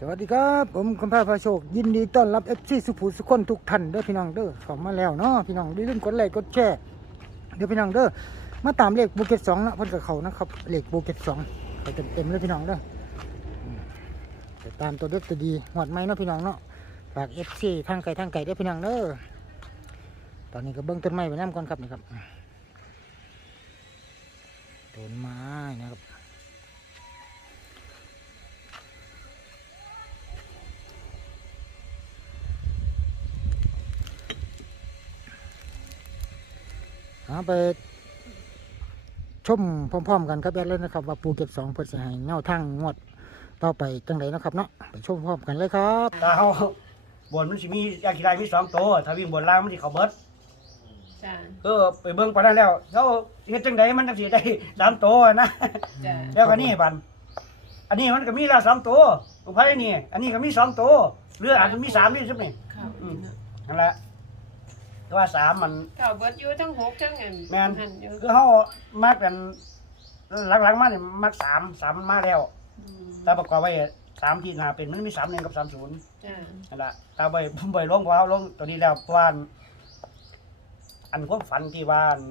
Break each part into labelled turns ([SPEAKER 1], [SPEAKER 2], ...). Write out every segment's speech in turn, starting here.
[SPEAKER 1] สวัสดีครับ ผมคำพาพาโชค ยินดีต้อนรับเอฟซีสุภูสุคนทุกท่านเด้อพี่น้องเด้อเข้ามาแล้วเนาะพี่น้องอย่าลืมกดไลค์กดแชร์เด้อพี่น้องเด้อมาตามเลขโบเก็ตสองนะเพิ่นกับเขานะครับเลขโบเก็ตสองเขาเต็มเต็มเลยพี่น้องเด้อไปตามตัวเด็ดตัวดีหวดไม้เนาะพี่น้องเนาะฝากเอฟซีทางไกลทางไกลเด้อพี่น้องเด้อตอนนี้ก็เบิ้งต้นไม้ไปน้ำก่อนครับนี่ครับต้นไม้นะครับ หาไปชมพร้อม ๆ กันครับแอดเลยนะครับ ว่าปูเก็บสองเพื่อจะให้เงาทางงวดต่อไปจังไรนาะครับเนาะไปชมพร้อมกันเลยครับ
[SPEAKER 2] ตาเขาบนมันสิมียาขีไดมีสองตัวถ้าวิ่งบนล่างมันสิเขาเบิด
[SPEAKER 3] จ้า
[SPEAKER 2] เออไปเบิ่งปานนั้นแล้วเขาเฮ็ดจังไดมันจังสิได้สามตัวนะ
[SPEAKER 3] จ้า
[SPEAKER 2] แล้วก็นี่บันอันนี้มันก็มีแล้วสามตัวลงไปนี่ อันนี้ก็มีสองตัวเรืออาจจะมีสามนี่ใช่ไหม
[SPEAKER 3] เข้า
[SPEAKER 2] อืมนั่นแหละ แต่ว่าสามมัน
[SPEAKER 3] เข้าเบิดอยู่ทั้งหกทั้งเงิน
[SPEAKER 2] แม่น
[SPEAKER 3] หันอยู่
[SPEAKER 2] คือเขามักกันหลังๆมาเนี่ยมักสามสามมาแล้ว
[SPEAKER 3] อืม
[SPEAKER 2] แต่ประกอบไว้สามที่หนาเป็นมันมีสามหนึ่งกับสามศูนย์
[SPEAKER 3] จ้า
[SPEAKER 2] นั่นแหละตาใบใบลงเพราะเอาลงตัวนี้แล้วเพราะว่าอันอันความฝันที่ว่าอัน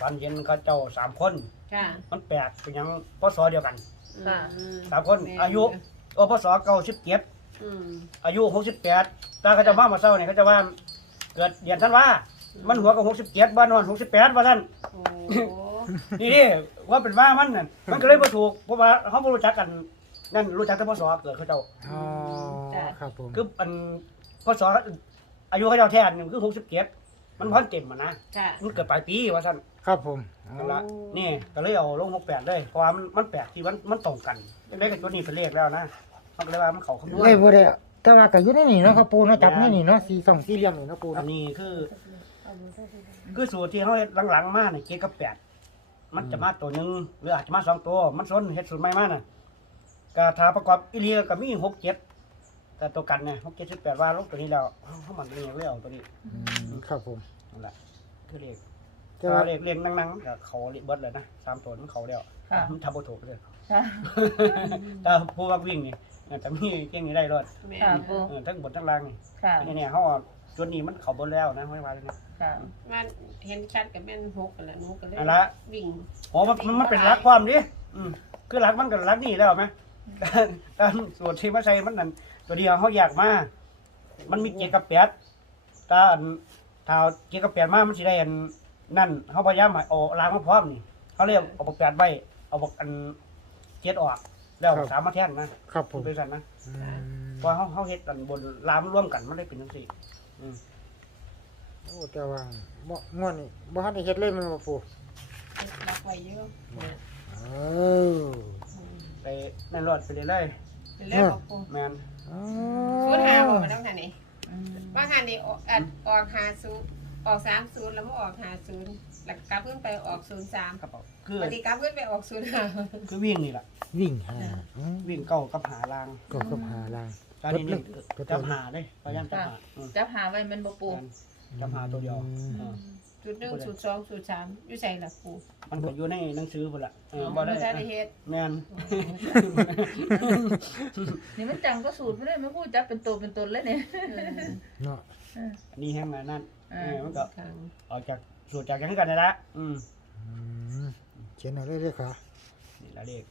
[SPEAKER 2] ฝันเห็นเขาเจ้าสามคน
[SPEAKER 3] จ้า
[SPEAKER 2] มันแปลกเป็นหยังพศเดียวกัน
[SPEAKER 3] ค่ะ
[SPEAKER 2] สามคนอายุโอ้พศเก้าสิบเจ็ด
[SPEAKER 3] อืม
[SPEAKER 2] อายุหกสิบแปดตาเขาจะมามาเศร้าเนี่ยเขาจะว่า เกิดเดือนธันวามันหัวกับหกสิบเจ็ดบ้านนอนหกสิบแปดว่าท่าน
[SPEAKER 3] โอ้
[SPEAKER 2] นี่นี่ว่าเป็นว่ามันน่ะมันก็เลยมาถูกเพราะว่าเขาไม่รู้จักกันนั่นรู้จักแต่พศเกิดเขาเจ้า
[SPEAKER 1] อ๋อครับผม
[SPEAKER 2] คืออันพศอายุเขาเจ้าแท้อันหนึ่งคือหกสิบเจ็ดมันพันเจ็ดมันนะ
[SPEAKER 3] จ้า
[SPEAKER 2] มันเกิดปลายปีว่าท่าน
[SPEAKER 1] ครับผม
[SPEAKER 2] นั่นละนี่ก็เลยเอาลงหกแปดเลยเพราะว่ามันมันแปลกที่มันมันตรงกันได้กับตัวนี้เป็นเลขแล้วนะมันก็เลยว่ามันเขาคำนวณ
[SPEAKER 1] เลยบ่ได้อะ แต่ว่าก็อยู่ในนี่เนาะครับปูเนาะจับในนี่เนาะสีสองสี่เหลี่ยมนี่เนาะปู
[SPEAKER 2] อั
[SPEAKER 1] เนาะ
[SPEAKER 2] นนี้คือ คือสูตรที่เขาเฮ็ดหลังๆมาเนี่ยเจ็ดกับแปดมันจะมาตัวหนึ่งหรืออาจจะมาสองตัว มันส้นเฮ็ดสูตรใหม่มาน่ะก็ถ้าประกอบอีเลียก็มีหกเจ็ดแต่ตัวกันเนี่ยหกเจ็ดสิบแปดว่าลงตัวนี้แล้วเขามันเรียงเลี้ยวตัวนี้
[SPEAKER 1] อืมครับผม
[SPEAKER 2] นั่นแหละคือเลข
[SPEAKER 1] แต่
[SPEAKER 2] แต่
[SPEAKER 1] ว่า
[SPEAKER 2] ว่าเลขเรียงนั่งๆก็เขาเรียกเบิดเลยนะสามตัวมันเขาแล้ว
[SPEAKER 4] ค่ะ
[SPEAKER 2] มันทำบ่ถูกเลย
[SPEAKER 4] ค่ะ
[SPEAKER 2] แต่ผู้ว่าวิ่งนี่ แต่มีเก่งนี่ได้รอด
[SPEAKER 3] แม่
[SPEAKER 4] ค่ะ
[SPEAKER 3] น
[SPEAKER 4] ปู
[SPEAKER 2] เออทั้งบนทั้งล่างนี่
[SPEAKER 4] ค่ะ
[SPEAKER 2] นี่เนี่ยเขาเอาตัวนี้มันเขาบนแล้วนะไม่ว่าเลยนะ
[SPEAKER 4] ค่ะ
[SPEAKER 3] มันเห็นชัดกับแม่นหกกันละหนูก็เลย
[SPEAKER 2] อันละ
[SPEAKER 3] วิ่ง
[SPEAKER 2] โอ้มันมันมันเป็นรักความดิอืมคือรักมันกับรักนี่แล้วไหมแต่ส่วนที่มาใช้มันนั่นตัวเดียวเขาอยากมา มันมีเจ็ดกับแปดถ้าอันถ้าเอาเจ็ดกับแปดมามันสิได้อันนั่นเขาพยายามเอาล้างมาพร้อมนี่เขาเรียกเอาบอกแปดไว้เอาบอกอันเจ็ดออก แล้วเอาสามมาแท่นนะครับ
[SPEAKER 1] ผม
[SPEAKER 2] เป็นสันนะ
[SPEAKER 1] อืม
[SPEAKER 2] เพราะเขาเขาเฮ็ดกันบนล้ามร่วมกันมันได้เป็นจังซี่
[SPEAKER 1] โอ้แต่ว่าบ่งวดนี่บ่ทันได้เฮ็ดเลยมันบ่ปู
[SPEAKER 3] รักไว้เยอะ
[SPEAKER 1] เออ
[SPEAKER 2] ไปนั่นรอดไปเรื่อย
[SPEAKER 3] เป็นเรื่องของปู
[SPEAKER 2] ๆแมน
[SPEAKER 1] อ๋อ
[SPEAKER 3] ศูนย์หาบอกมาต้องหันนี่ว่าหันนี่ออกอัดออกหาศูนย์ออกสามศูนย์แล้วมาออกหาศูนย์ หลักกลับขึ้นไปออกศูนย์สาม
[SPEAKER 2] กระเป๋าคือ
[SPEAKER 3] ปฏิกลับขึ้นไปออกศูนย์ห้า
[SPEAKER 2] คือวิ่งนี่แหละ
[SPEAKER 1] วิ่งหาอืม
[SPEAKER 2] วิ่งเก้ากับหาลาง
[SPEAKER 1] ก็กับหาลาง
[SPEAKER 2] ตอนนี้นี่
[SPEAKER 1] ก็ตัว
[SPEAKER 2] จับหาได้พยายามจับหาอืม
[SPEAKER 4] จับหาไว้แมันบ่ปู
[SPEAKER 2] จับหาตัวเดียว
[SPEAKER 1] อืม
[SPEAKER 2] เออ
[SPEAKER 3] จุดหนึ่งจุดสองจุดสามอยู่ใส่หลักปู
[SPEAKER 2] มันก็อยู่ในหนังสือพุ่นละเออบ่ได้
[SPEAKER 3] ไม่ได้เฮ็ด
[SPEAKER 2] แมน
[SPEAKER 4] นี่มันจังก็สูตรไม่ได้ไม่พูดจับเป็นตัวเป็นตนเลยเนี่ย
[SPEAKER 1] เนาะ
[SPEAKER 2] อันนี้แห้งมานั่นเออมันก็
[SPEAKER 3] ทาง
[SPEAKER 2] ออกจากสูตรจากหยังกันนี่ละอืม
[SPEAKER 1] อืมเขียนเอาเลยเลยค่ะ
[SPEAKER 2] นี่ละเลข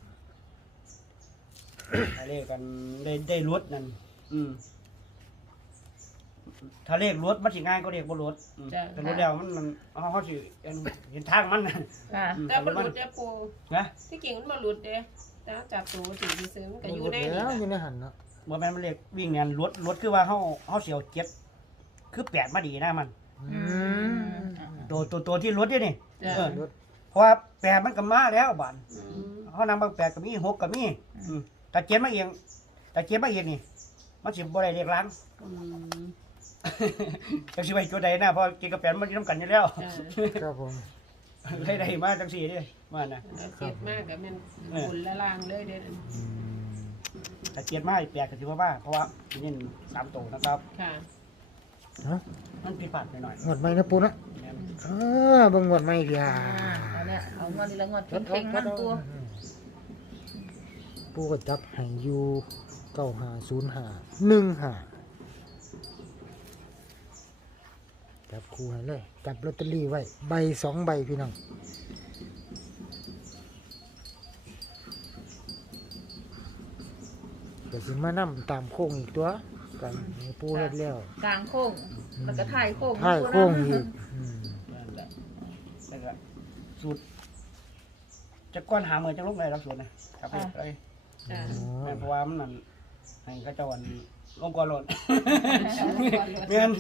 [SPEAKER 2] ละเลขกันได้ได้ลดนั่นอืม ถ้าเลขลดมันสิง่ายก็เลขบ่ลดอืมแต่ลดแล้วมันมันเขาเขาสิเห็นทางมันน่ะ
[SPEAKER 4] ค่ะ
[SPEAKER 2] อืม
[SPEAKER 3] แต่บรรลุดเด้อปู
[SPEAKER 2] นะ
[SPEAKER 3] ที่จริงมันบรรลุดเด้แต่จับตัวถือไปซื้อมันก็อยู่ใน
[SPEAKER 1] แล้
[SPEAKER 3] นี่
[SPEAKER 1] ว
[SPEAKER 3] ล่ะ
[SPEAKER 1] อยู่ในหันเนาะ
[SPEAKER 2] บ่แม่นมันเลขวิ่งเนี่ยลดลดคือว่าเฮาเฮาเสียวเจ็ดคือแปดมาดีนะมัน
[SPEAKER 1] อืม
[SPEAKER 2] ตัวตัวตัวที่ลดนี่นี่
[SPEAKER 3] จ้ะ
[SPEAKER 2] เออเพราะว่าแปดมันก็มาแล้วบาน
[SPEAKER 3] อืม
[SPEAKER 2] เฮานำบางแปดก็มีหกก็มีอืมแต่เจ็ดมาเองแต่เจ็ดมาเองนี่มันสิบ่ได้เรียกล้าง
[SPEAKER 3] อืม
[SPEAKER 2] จังสิไปจุดใดนะเพราะเจ็ดกับแปดมันอยู่นํกันอยู่แล้ว
[SPEAKER 3] จ้ะ
[SPEAKER 1] ครับผม
[SPEAKER 2] เลยได้มาจังซี่เด้มาน่ะ
[SPEAKER 3] แล้วเจ็บมากกับมันบุญละลางเลยเด้อ
[SPEAKER 1] อืม
[SPEAKER 2] แต่เจ็ดมาอีกแปดก็สิบ่ว่าเพราะว่านี่สามตัวนะครับ
[SPEAKER 3] ค่ะ
[SPEAKER 1] ฮะ
[SPEAKER 2] มันผิดพลาดไปหน่อย
[SPEAKER 1] งวดใหม่นะปูนะ
[SPEAKER 2] แม่น
[SPEAKER 1] เออเบิ่งงวดใหม่เดีย
[SPEAKER 4] อ่าเอาเนี่ยเอางอนดีละงอนเพ่งๆมันปู
[SPEAKER 1] ปูก็จับให้อยู่เก้าหาศูนย์หาหนึ่งหา จับคู่ให้เลย จับลอตเตอรี่ไว้ ใบสองใบพี่น้องก็สิมานํตามโค้งอีกตัวกันให้ปูเฮ็ดแล้ว
[SPEAKER 4] กลางโค้งแล้วก็ถ่ายโค้ง
[SPEAKER 1] ท้ายโค้งอีกอืม
[SPEAKER 2] นั่นแหละแล้วก็สูตรจะก้อนหาเมือจะลงเลยรับสูตรนะครับพี่เอ้ย
[SPEAKER 3] จ้ะ
[SPEAKER 1] อ๋อ
[SPEAKER 2] แม่นเพราะว่ามันนั่นให้เขาเจ้าอัน ลงก่อนโหลด
[SPEAKER 3] เอาลงก่อนเลย
[SPEAKER 2] เมียน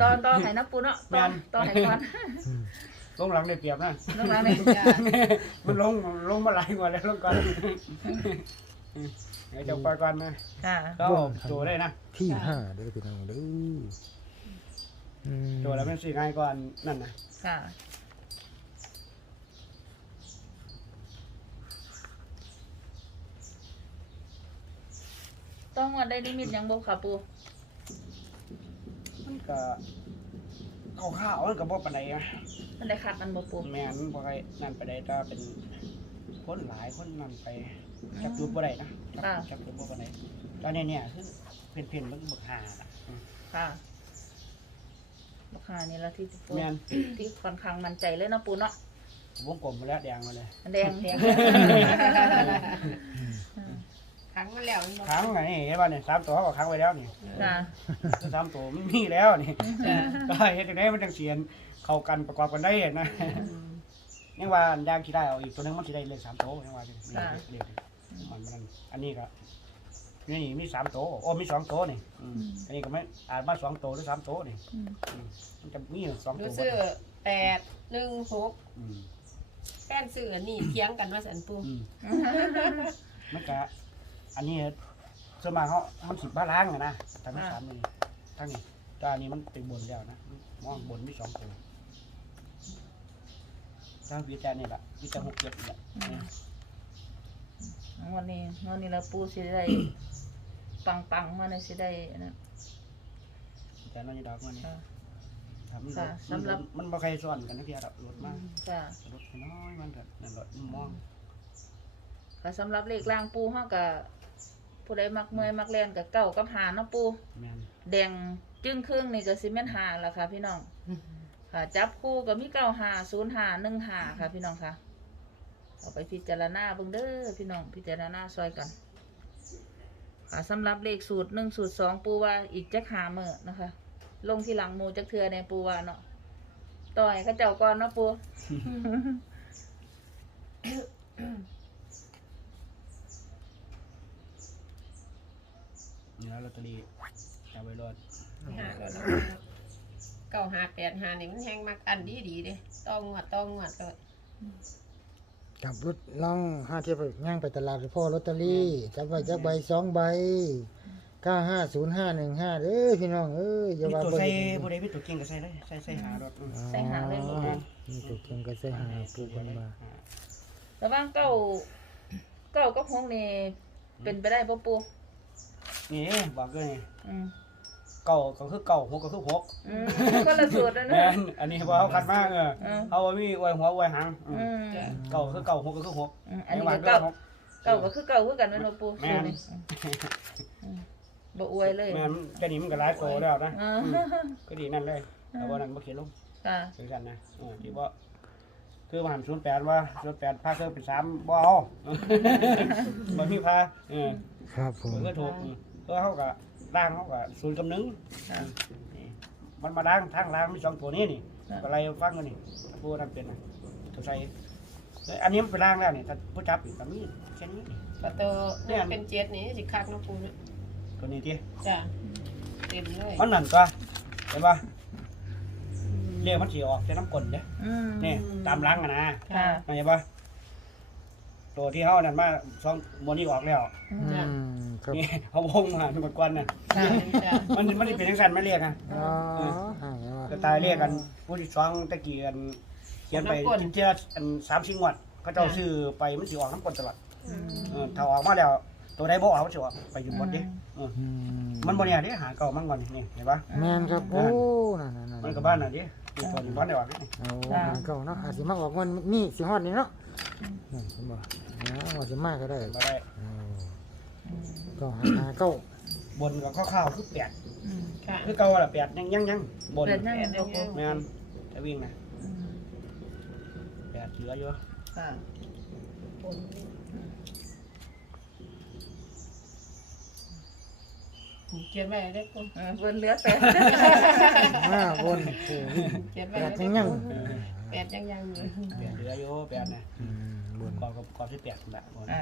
[SPEAKER 4] ตอนต่อให้น้ำปูเนาะตอน
[SPEAKER 2] แม่น
[SPEAKER 4] ตอนให้ก่อน
[SPEAKER 1] อืม
[SPEAKER 2] ลงหลังได้เปรียบนะ
[SPEAKER 4] น้องหลังนี่
[SPEAKER 3] จ้ะ
[SPEAKER 2] มันลงลงมาหลายกว่าแล้วลงก่อนเดี๋ยวจะปล่อยก่อนนะ
[SPEAKER 4] ค่ะ
[SPEAKER 2] ก็โจได้นะ
[SPEAKER 1] ที่ห้าเด้อพี่น้องเด้ออืม
[SPEAKER 2] โจแล้วเป็นสี่ง่ายก่อนนั่นนะ
[SPEAKER 4] ต้องวันได้ลิมิตหยังบ่ค่ะปู
[SPEAKER 2] มันก็ข้าวข้าวมันก็บ่ปานใดนะ
[SPEAKER 4] มันได้คัดมันบ่ปู
[SPEAKER 2] แม่นบ่ค่อยนั่นไปได้ถ้าเป็นคนหลายคนนั่นไปจับจุดบ่ได้นะจับจับจุดบ่ปานใดตอนนี้เนี่ยคือเพ่นๆมันบักหาน่ะอืม
[SPEAKER 4] ค่ะราคานี่ละที่ปู
[SPEAKER 2] แม่น
[SPEAKER 4] ที่ค่อนข้างมั่นใจเลยเนาะปูเนาะ
[SPEAKER 2] วงกลมไปแล้วแดงมาเลย
[SPEAKER 4] แดงแดง
[SPEAKER 3] ขังมันแล้วมันบ่
[SPEAKER 2] ค้างไงนี่เห็นป่ะเนี่ยสามตัวเขาก็ค้างไว้แล้วนี่
[SPEAKER 4] ค่ะ
[SPEAKER 2] สามตัวมันมีแล้วนี่
[SPEAKER 3] จ้ะ
[SPEAKER 2] ก็เฮ็ดจังไดมันจังเสียนเข้ากันประกอบกันได้นะยังว่าอันยางที่ได้เอาอีกตัวหนึงมันสิได้เลยสามตัวยังว่าจังเรียกมันมันอันนี้ก็นี่มีสามตัวโอ้มีสองตัวนี่อืมอันนี้ก็ไม่อาจมาสองตัวหรือสามตัวนี่
[SPEAKER 4] อืม
[SPEAKER 2] อืมมันจะมีสอง
[SPEAKER 3] ดู
[SPEAKER 2] ตัว
[SPEAKER 3] ซื้อแปดหนึ่งหก
[SPEAKER 2] อืม
[SPEAKER 3] แป้นซื้ออันนี้เถียงกันว่าสันปู
[SPEAKER 2] อืมมันก็ อันนี้ส่วนมากเขามันสิบ้าล้างอะนะทั้งสามนี่ทั้งนี้แตอันนี้มันเป็นบนแล้วนะมองบนมีสองตัวทางวิจารณ์นี่แหละวิจารณ์หกเจ็ดนี่แหละเนี่ย
[SPEAKER 4] วันนี้วันนี้เราปูสิได้ ปังปังมาเนี่ยสิได้อันนั้น
[SPEAKER 2] วิจารณ์น้อยดอกมันนี้
[SPEAKER 4] สำหรับ
[SPEAKER 2] มันบ่ใครซ้อนกันนะพี่อะรถมากรถน้อยมันก็นั่นรถมอง
[SPEAKER 4] ค่ะสำหรับเลขล่างปูเฮาก็ ผู้ใดมักเมื่อยมักแล่นก็เก้ากับหาเนาะปู
[SPEAKER 2] แม่น
[SPEAKER 4] แดงจึ้งครึ่งนี่ก็สิแม่นหาล่ะค่ะ พี่น้องค่ะ จับคู่ก็มีเก้าหาศูนย์หาหนึ่งหาค่ะ พี่น้องค่ะเอาไปพิจารณาเบิ่งเด้อพี่น้องพิจารณาซอยกัน ค่ะสำหรับเลขสูตรหนึ่งสูตรสองปูว่าอีกจักหาเมื่อนะคะ ลงที่หลังหมูจักเทือในปูว่าเนาะต่อยเขาเจ้าก่อนเนาะปู
[SPEAKER 2] นี่แล้วลอตเตอรี่เอาไว้รถ
[SPEAKER 3] หาแล้วเนาะเก้าหาแปดหานี่มันแห้งมักอันดีดีๆเด้ต้องงวดต้องงวดก็
[SPEAKER 1] จับรถล่องห้าเทียบไปย่างไปตลาดไปพ่อลอตเตอรี่จับไว้จักใบสองใบเก้าห้าศูนย์ห้าหนึ่งห้าเด้อพี่น้องเอ้ยอย่า
[SPEAKER 2] มี
[SPEAKER 1] ว่า
[SPEAKER 2] ตัว
[SPEAKER 1] บ่
[SPEAKER 2] ใส่
[SPEAKER 1] เห็น
[SPEAKER 2] บ่ได้มีตัวเก่งก็ใส่เลยใส่ใส่หารถอืม
[SPEAKER 4] ใส่หาเลยบ่ปู
[SPEAKER 1] มีตัวเก่งก็ใส่หาปูกันมา
[SPEAKER 4] ระหว่างเก้าเก้ากับหกนี่เป็นไปได้ปะปู
[SPEAKER 2] นี่บอกเลยนี่
[SPEAKER 4] อืม
[SPEAKER 2] เก่าก็คือเก่าหกก็คือหก
[SPEAKER 4] อืมก็ละสูตรแล้ว
[SPEAKER 2] แม่
[SPEAKER 4] เนาะ
[SPEAKER 2] นอันนี้ว่าเขาคัดมากเออ
[SPEAKER 4] อืม
[SPEAKER 2] เอาไว้มีอวยหัวอวยหางอืม
[SPEAKER 4] อืม
[SPEAKER 2] เก่าคือเก่าหกก็คือหก
[SPEAKER 4] อืมอันนี้
[SPEAKER 2] ไม่
[SPEAKER 4] ก็
[SPEAKER 2] ว่า
[SPEAKER 4] เก้า
[SPEAKER 2] หก
[SPEAKER 4] เก้าก็คือเก้าคือกันแม่นบ่ปู
[SPEAKER 2] แม่น
[SPEAKER 4] สูตรนี่อืมบ่อวยเลย
[SPEAKER 2] แม่นจะหนีมันก็หลายโตแล้วนะ
[SPEAKER 4] อ่า
[SPEAKER 2] ก็ดีนั่นเลยแต่ว่านั้นบ่เขียนลง
[SPEAKER 4] ค่ะ
[SPEAKER 2] ถึงกันนะเออที่ว่าคือมาหันศูนย์แปดว่าศูนย์แปดพาเครื่องเป็นสามบ่เอาบ่มีพาเออ
[SPEAKER 1] ครับผม
[SPEAKER 2] มันก็ถูกอืม เพราะเขาก็ล่างเขาก็ศูนย์กับหนึ่ง
[SPEAKER 4] ค่ะ
[SPEAKER 2] นี่มันมาล้างทางล้างมีสองตัวนี้นี่
[SPEAKER 4] ครับ
[SPEAKER 2] อะไรฟังกันนี่ผู้นั้นเป็นนะตัวใส่เอ้ยอันนี้มันเป็นล้างแล้วนี่ถ้าผู้จับอีกแบบนี้เช่นนี้
[SPEAKER 3] ประตูเนี่ย เป็นเจ็ดนี่สิคักเนาะปูเนาะ
[SPEAKER 2] ตัวนี้ที่
[SPEAKER 3] จ้ะเต็มเลย
[SPEAKER 2] มันนั่นก็เห็นปะเรียกมันสีออกจะน้ำกลนเนี่ย
[SPEAKER 4] อืม
[SPEAKER 2] นี่ตามล้างอะนะ
[SPEAKER 4] ค่ะ
[SPEAKER 2] เห็นปะตัวที่เขานั่นมาสองโมนี่ออกแล้ว
[SPEAKER 1] อืม ครับ
[SPEAKER 2] นี่เขาวงมาทุกวันน่ะ
[SPEAKER 3] จ้ะจ้ะ
[SPEAKER 2] มันมันนี่เป็นทั้งสันไม่เรียกอะ
[SPEAKER 1] อ๋อหายแล้ว
[SPEAKER 2] ก็ตายเรียกกันผู้ที่สองตะกี้กันเขียนไปกินเจ้าอันสามสิงวดเขาเจ้าซื้อไปมันสิออกน้ำกลนตลอด
[SPEAKER 4] อืม
[SPEAKER 2] เออถ้าออกมาแล้วตัวใดบ่ออกมันสิออกไปอยู่บนดิเออ
[SPEAKER 1] อืม
[SPEAKER 2] มันบ่เนี่ยดิหาเก่ามันก่อนนี่เห็นปะ
[SPEAKER 1] แม่นครับ โอ้นั่นนั่นนั่น
[SPEAKER 2] มันกับบ้านน่ะดินี่ตัวนี้บ้านได้ออกนี่
[SPEAKER 1] เอาหาเก่าเนาะอาจสิมาออกวันนี้สิฮอดนี่เนาะนั่นเห็นบ่นะว่าสิมาก็ได้
[SPEAKER 2] บ่ได้
[SPEAKER 1] เอา
[SPEAKER 4] อืม
[SPEAKER 1] ก็หาหาเก้า
[SPEAKER 2] บนกับข้าวๆคือแปด
[SPEAKER 4] อืม
[SPEAKER 3] ค่ะ
[SPEAKER 2] คือเก่าละแปดยังยังยังบน
[SPEAKER 4] เดือนหน้ายังบ่ครบ
[SPEAKER 2] แม่นจะวิ่งนะ
[SPEAKER 4] อืม
[SPEAKER 2] แปดเหลืออยู่
[SPEAKER 4] ค่ะ
[SPEAKER 3] เขียนไว้ได้กู
[SPEAKER 4] เออเพิ่นเหลือแปด
[SPEAKER 1] มาบนปูวิ่ง
[SPEAKER 3] เขียน
[SPEAKER 1] แป
[SPEAKER 3] ไว้
[SPEAKER 1] ด
[SPEAKER 3] ได้
[SPEAKER 1] ยังยัง
[SPEAKER 3] แปดยังยังอยู่
[SPEAKER 2] แปดเหลืออยู่แปดนะ
[SPEAKER 1] อืมบน
[SPEAKER 2] กอบกับกอบที่แปดนั่นแหละบน
[SPEAKER 4] อ่า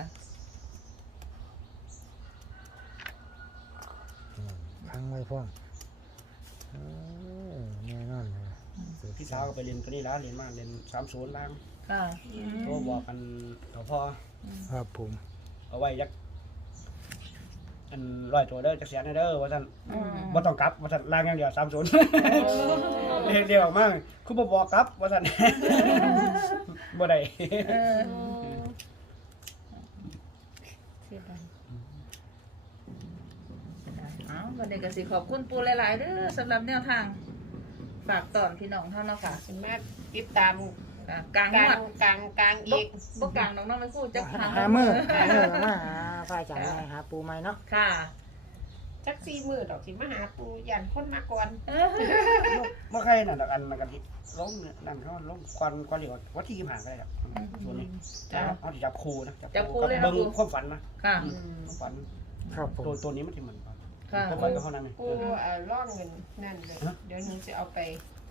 [SPEAKER 1] พังไว้พร้อมเออแน่นอนเลย
[SPEAKER 2] พี่สาวก็ไปเรียนตัวนี้แล้วเรียนมากเรียนสามศูนย์ล่าง
[SPEAKER 4] ค่ะ
[SPEAKER 2] โทรบอกกันต่อพ่อ
[SPEAKER 1] ครับผม
[SPEAKER 2] เอาไว้ยักอันร้อยตัวเด้อจะเสียนเด้อว่าท่าน
[SPEAKER 4] อืม
[SPEAKER 2] ว่าต้องกลับว่าท่านล่างอย่างเดียวสามศูนย์เรียกเรียกออกมาคือบ่บอกกลับว่าท่านบ่ได้
[SPEAKER 4] เออ
[SPEAKER 3] เสียดาย
[SPEAKER 4] เอา วันนี้ก็สิขอบคุณปูหลายๆเด้อสำหรับแนวทาง ฝากตอนพี่น้องเท่าเนาะค่ะ
[SPEAKER 3] สามารถติดตาม
[SPEAKER 4] อ่ากลาง
[SPEAKER 3] ก
[SPEAKER 4] ง
[SPEAKER 3] ลาง
[SPEAKER 4] วด
[SPEAKER 3] กลางกลาง
[SPEAKER 4] บ่
[SPEAKER 3] อีก
[SPEAKER 4] บ่กลางน้องน้องไม่พูดจะ
[SPEAKER 1] หาหามือหามือมาหาพระอาจารย์มาหาปูใหม่เนาะ
[SPEAKER 4] ค่ะ
[SPEAKER 3] จักสี่มือดอกสิมาหาปูยันคนมาก่อน
[SPEAKER 4] เออ
[SPEAKER 2] บ่ใครนั่นดอกอันมันกันที่ลงเนี่ยนั่นเขาลงควันควันเรียกว่าวัดที่ยิ้มหาก็ได้ดอกส่วนนี้
[SPEAKER 3] จ้า
[SPEAKER 2] เอาที่จับครูนะ
[SPEAKER 4] จับคู่เลยนะ
[SPEAKER 2] เบิ่ง
[SPEAKER 4] ครู
[SPEAKER 2] ความฝันนะ
[SPEAKER 4] ค่ะ
[SPEAKER 2] ความฝัน
[SPEAKER 1] ครับผม
[SPEAKER 2] ตัวตัวนี้มันที่เหมือนกัน
[SPEAKER 4] ค่ะ
[SPEAKER 2] ความฝันก็เท่านั้นเอง
[SPEAKER 3] ปูเอ่อล่องเงินนั่นเลย
[SPEAKER 2] ฮะ
[SPEAKER 3] เดี๋ยวหนูจะเอาไป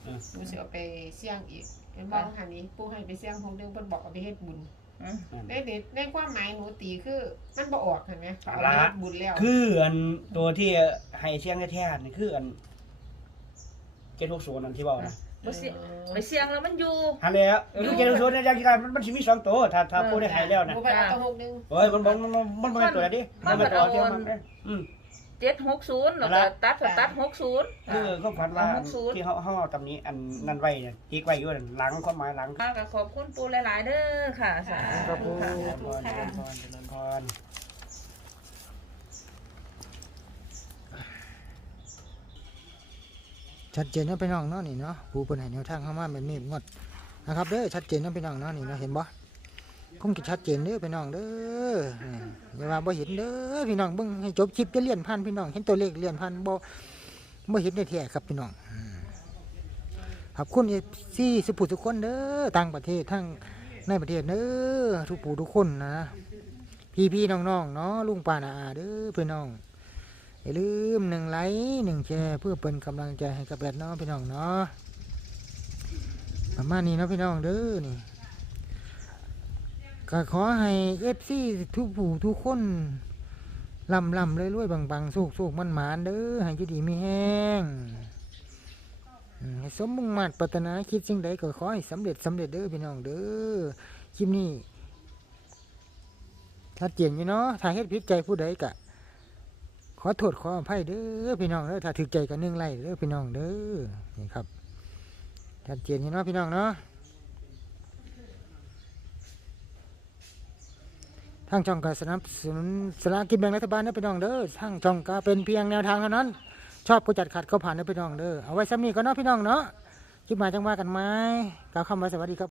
[SPEAKER 2] เออ
[SPEAKER 3] หนูจะเอาไปเสี่ยงอีกเป็นบ้างหันนี้ปูให้ไปเสี่ยงหงเดือนเพิ่นบอกเอาไปเฮ็ดบุญ
[SPEAKER 4] อืม
[SPEAKER 3] ในในในความหมายหนูตีคือมันบ่ออกเห็นไหม
[SPEAKER 2] เอา
[SPEAKER 3] เอา
[SPEAKER 2] ละ
[SPEAKER 3] ไปเฮ็ดบุญแล้ว
[SPEAKER 2] คืออันตัวที่ให้เชียงแท้ๆนี่คืออันเจ็ดหกศูนย์นั่นที่บอกนะ
[SPEAKER 4] บ่เสียไปเสียงแล้วมันอยู่
[SPEAKER 2] ฮันแล้วเออคือเจ็ดหกศูนย์เนี่ยอยางที่ไรมันมันสิมีสองตัวถ้าถ้าพูดได้ให้แล้วนะ
[SPEAKER 3] ปูไปเอาตัวหกหนึง
[SPEAKER 2] เฮ้ยมันมันมันมันมันเป็นตัวอะไรดิมันเป็นตัวที่มันอืม
[SPEAKER 4] เจ็ดหกศูนย์แล้วก็ตัดก็ตัดหกศูนย์
[SPEAKER 2] คือเขาฝันว่า
[SPEAKER 4] หกศูนย์
[SPEAKER 2] ที่เขาเขาเอาตำนี้อันนั่นไว้เนี่ยติ๊กไว้อยู่นั่นหลังความหมายหลัง
[SPEAKER 4] ค่ะก็ขอบคุณปูหลาย ๆ เด้อค่ะสา
[SPEAKER 1] ครับผ
[SPEAKER 4] ธุ
[SPEAKER 1] ม
[SPEAKER 4] ค่ะ
[SPEAKER 2] เจริญพรเจริญพรเจริญพร
[SPEAKER 1] ชัดเจนเนาะพี่น้องเนาะนี่เนาะปูเปิ้นให้แนวทางเข้ามาแบบนี้งดนะครับเด้อชัดเจนเนาะพี่น้องเนาะนี่เนาะเห็นบ่ คงจะชัดเจนเด้อพี่น้องเด้อนี่อย่าว่าบ่เห็นเด้อพี่น้องเบิ่งให้จบคลิปจะเลี่ยนผ่านพี่น้อง เห็นตัวเลขเลี่ยนผ่านบ่บ่เห็นได้แท้ครับพี่น้องขอบคุณที่สุภูทุกคนเด้อต่างประเทศทั้งในประเทศเด้อทุกผู้ทุกคนนะพี่ๆน้องๆเนาะลุงป้านาอาเด้อพี่น้องอย่าลืมหนึ่งไลค์หนึ่งแชร์เพื่อเป็นกำลังใจให้กับแบดน้องพี่น้องเนาะประมาณนี้เนาะพี่น้องเด้อนี่ ก็ขอให้เอฟซีทุกผู้ทุกคนลำลำเลยรวยๆบังๆสุกสุกมันหมานเด้อให้อยุดีมีแห้งสมมุ่งมั่นปรารถนาคิดสิ่งใดก็ขอให้สำเร็จสำเร็จเด้อพี่น้องเด้อคลิปนี้ชัดเจียนอยู่เนาะถ้าเฮ็ดผิดใจผู้ใดกะ ขอโทษขออภัยเด้อพี่น้องเด้อถ้าถึกใจกันนึ่งไล่เด้อพี่น้องเด้อนี่ครับชัดเจียนอยู่เนาะพี่น้องเนาะ ทางช่องก็สนับสนุนสลากกินแบ่งรัฐบาลนะพี่น้องเด้อทางช่องก็เป็นเพียงแนวทางเท่านั้น ชอบผู้จัดขัดเข้าผ่านนะพี่น้องเด้อเอาไว้ซ้ำนี้ก็เนาะพี่น้องเนาะคลิปมาจังว่ากันไหมกล่าวคำว่าสวัสดีครับ